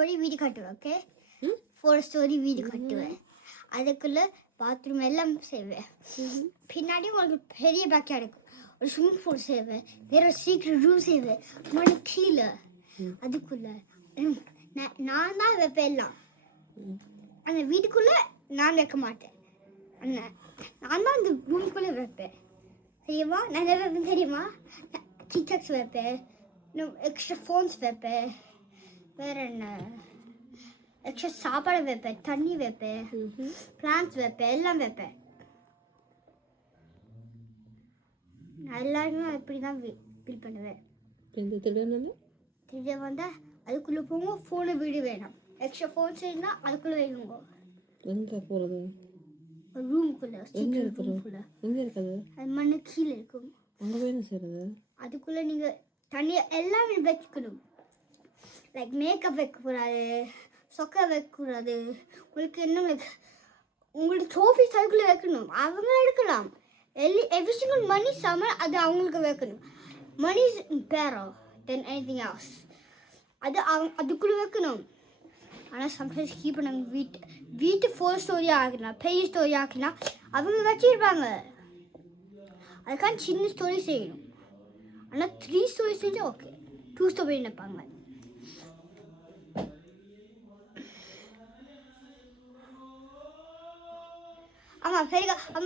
Story வீடு கட்டுவேன். Okay, 4 story வீடு கட்டுவேன். அதுக்குள்ள பாத்ரூம் எல்லாம் செய்வேன். பின்னாடி உங்களுக்கு பெரிய பேக்யார்ட் இருக்கும். ஒரு ஸ்விம்மிங் பூல் செய்வேன். வேற ஒரு சீக்ரெட் ரூம் செய்வேன். மணி கீழே அதுக்குள்ள நான் தான் வைப்பேன் எல்லாம். அந்த வீட்டுக்குள்ள நான் வைக்க மாட்டேன். நான் தான் அந்த ரூம்குள்ளே வைப்பேன். தெரியுமா? நான் என்ன வைப்பேன் தெரியுமா? டிக்டாக்ஸ் வைப்பேன், எக்ஸ்ட்ரா ஃபோன்ஸ் வைப்பேன், வேற என்ன எக்ஸ்ட்ரா சாப்பாடு வைப்பேன், தண்ணி வைப்பேன், பிளான்ஸ் வைப்பேன், எல்லாம் வைப்பேன். நான் எல்லாருமே அப்படி தான் ஃபீல் பண்ணுவேன். திருட வந்தால் அதுக்குள்ளே போங்க, ஃபோனை வீடு வேணாம். எக்ஸ்ட்ரா ஃபோன்ஸ் இருந்தால் அதுக்குள்ளே வைங்க. எங்கே போகிறது? ஒரு ரூமுக்குள்ளே, சீக்கிரம் ரூமுக்குள்ளே. எங்கே இருக்குது? அது மண்ணு கீழே இருக்கும். அங்கே போய் என்ன செய்கிறது? அதுக்குள்ளே நீங்கள் தண்ணியை எல்லாமே வைக்கணும். லைக் மேக்கப் வைக்கக்கூடாது, சொக்கை வைக்கக்கூடாது. உங்களுக்கு என்ன உங்களுக்கு ட்ரோஃபிஸ் அதுக்குள்ளே வைக்கணும். அவங்க எடுக்கலாம். எவ்ரி சிங்கிள் மணி சாமான் அது அவங்களுக்கு வைக்கணும். மணி இஸ் பேரோ தென் எனிதிங் எல்ஸ். அது அதுக்குள்ளே வைக்கணும். ஆனால் சம்டைம்ஸ் கீப் பண்ணாங்க. வீட்டு 4 ஸ்டோரி ஆகினா, பெரிய ஸ்டோரி ஆகினா அவங்க வச்சிருப்பாங்க. அதுக்காக சின்ன ஸ்டோரி செய்யணும். ஆனால் 3 ஸ்டோரி செஞ்சால் ஓகே. 2 ஸ்டோரி நினைப்பாங்க. ஆமாம், பெரிய